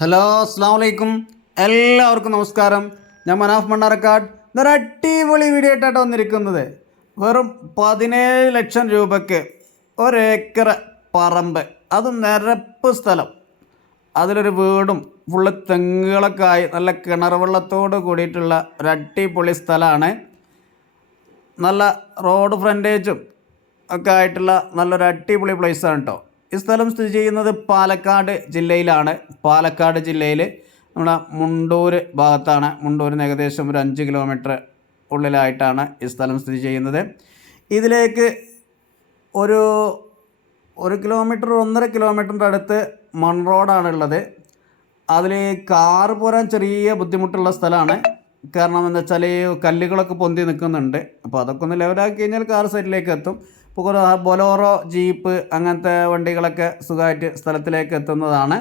Hello അസ്സാം വലൈക്കും എല്ലാവർക്കും നമസ്കാരം. ഞാൻ മനാഫ് മണ്ണാർക്കാട്. ഇന്നൊരു അടിപൊളി വീഡിയോ ആയിട്ടാണ് വന്നിരിക്കുന്നത്. വെറും പതിനേഴ് ലക്ഷം രൂപയ്ക്ക് ഒരേക്കർ പറമ്പ്. അത് നിരപ്പ് സ്ഥലം. അതിലൊരു വീടും ഫുള്ള് തെങ്ങുകളൊക്കെ ആയി നല്ല കിണർ വെള്ളത്തോട് കൂടിയിട്ടുള്ള ഒരു അടിപൊളി സ്ഥലമാണ്. നല്ല റോഡ് ഫ്രണ്ടേജും ഒക്കെ ആയിട്ടുള്ള നല്ലൊരു അടിപൊളി പ്ലേസാണ് കേട്ടോ. ഈ സ്ഥലം സ്ഥിതി ചെയ്യുന്നത് പാലക്കാട് ജില്ലയിലാണ്. പാലക്കാട് ജില്ലയിൽ നമ്മുടെ മുണ്ടൂർ ഭാഗത്താണ്. മുണ്ടൂരിന് ഏകദേശം ഒരു അഞ്ച് കിലോമീറ്റർ ഉള്ളിലായിട്ടാണ് ഈ സ്ഥലം സ്ഥിതി ചെയ്യുന്നത്. ഇതിലേക്ക് ഒരു ഒരു കിലോമീറ്റർ ഒന്നര കിലോമീറ്ററിന്റെ അടുത്ത് മൺ റോഡാണുള്ളത് അതിൽ കാറ് പോരാൻ ചെറിയ ബുദ്ധിമുട്ടുള്ള സ്ഥലമാണ്. കാരണം എന്താ വെച്ചാൽ കല്ലുകളൊക്കെ പൊന്തി നിൽക്കുന്നുണ്ട്. അപ്പോൾ അതൊക്കെ ഒന്ന് ലെവലാക്കി കഴിഞ്ഞാൽ കാർ സൈഡിലേക്ക് എത്തും. ഇപ്പോൾ ബൊലോറോ ജീപ്പ് അങ്ങനത്തെ വണ്ടികളൊക്കെ സുഖമായിട്ട് സ്ഥലത്തിലേക്ക് എത്തുന്നതാണ്.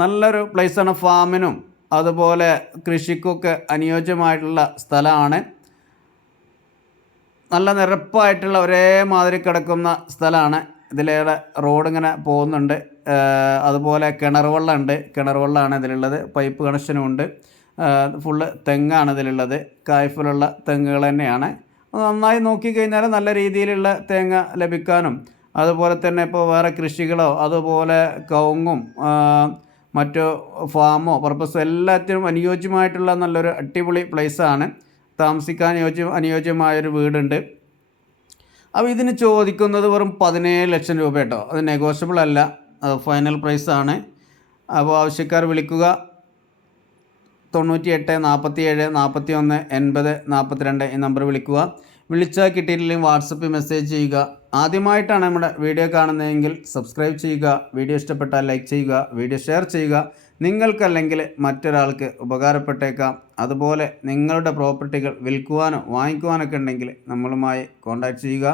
നല്ലൊരു പ്ലേസാണ് ഫാമിനും അതുപോലെ കൃഷിക്കൊക്കെ അനുയോജ്യമായിട്ടുള്ള സ്ഥലമാണ്. നല്ല നിരപ്പായിട്ടുള്ള ഒരേ മാതിരി കിടക്കുന്ന സ്ഥലമാണ്. ഇതിലേറെ റോഡ് ഇങ്ങനെ പോകുന്നുണ്ട്. അതുപോലെ കിണർ വെള്ളമുണ്ട്. കിണർ വെള്ളമാണ് ഇതിലുള്ളത്. പൈപ്പ് കണക്ഷനും ഉണ്ട്. ഫുള്ള് തെങ്ങാണ് ഇതിലുള്ളത്. കായ്ഫലുള്ള തെങ്ങുകൾ തന്നെയാണ്. നന്നായി നോക്കിക്കഴിഞ്ഞാൽ നല്ല രീതിയിലുള്ള തേങ്ങ ലഭിക്കാനും. അതുപോലെ തന്നെ ഇപ്പോൾ വേറെ കൃഷികളോ അതുപോലെ കവുങ്ങും മറ്റു ഫാമോ പർപ്പസോ എല്ലാത്തിനും അനുയോജ്യമായിട്ടുള്ള നല്ലൊരു അടിപൊളി പ്ലേസാണ്. താമസിക്കാൻ യോജ്യം അനുയോജ്യമായൊരു വീടുണ്ട്. അപ്പോൾ ഇതിന് ചോദിക്കുന്നത് വെറും പതിനേഴ് ലക്ഷം രൂപ കേട്ടോ. അത് നെഗോഷ്യബിൾ അല്ല. ഫൈനൽ പ്രൈസാണ് അപ്പോൾ ആവശ്യക്കാർ വിളിക്കുക. തൊണ്ണൂറ്റി എട്ട് നാൽപ്പത്തി ഏഴ് നാൽപ്പത്തി ഒന്ന് എൺപത് നാൽപ്പത്തിരണ്ട് ഈ നമ്പർ വിളിക്കുക. വിളിച്ചാൽ കിട്ടിയിട്ടില്ലെങ്കിൽ വാട്സപ്പിൽ മെസ്സേജ് ചെയ്യുക. ആദ്യമായിട്ടാണ് നമ്മുടെ വീഡിയോ കാണുന്നതെങ്കിൽ സബ്സ്ക്രൈബ് ചെയ്യുക വീഡിയോ ഇഷ്ടപ്പെട്ടാൽ ലൈക്ക് ചെയ്യുക വീഡിയോ ഷെയർ ചെയ്യുക. നിങ്ങൾക്കല്ലെങ്കിൽ മറ്റൊരാൾക്ക് ഉപകാരപ്പെട്ടേക്കാം. അതുപോലെ നിങ്ങളുടെ പ്രോപ്പർട്ടികൾ വിൽക്കുവാനോ വാങ്ങിക്കുവാനൊക്കെ ഉണ്ടെങ്കിൽ നമ്മളുമായി കോൺടാക്ട് ചെയ്യുക.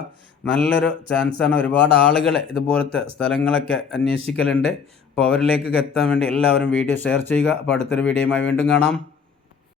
നല്ലൊരു ചാൻസാണ് ഒരുപാട് ആളുകൾ ഇതുപോലത്തെ സ്ഥലങ്ങളൊക്കെ അന്വേഷിക്കലുണ്ട്. അപ്പോൾ അവരിലേക്കൊക്കെ എത്താൻ വേണ്ടി എല്ലാവരും വീഡിയോ ഷെയർ ചെയ്യുക. അപ്പോൾ അടുത്തൊരു വീഡിയോയുമായി വീണ്ടും കാണാം.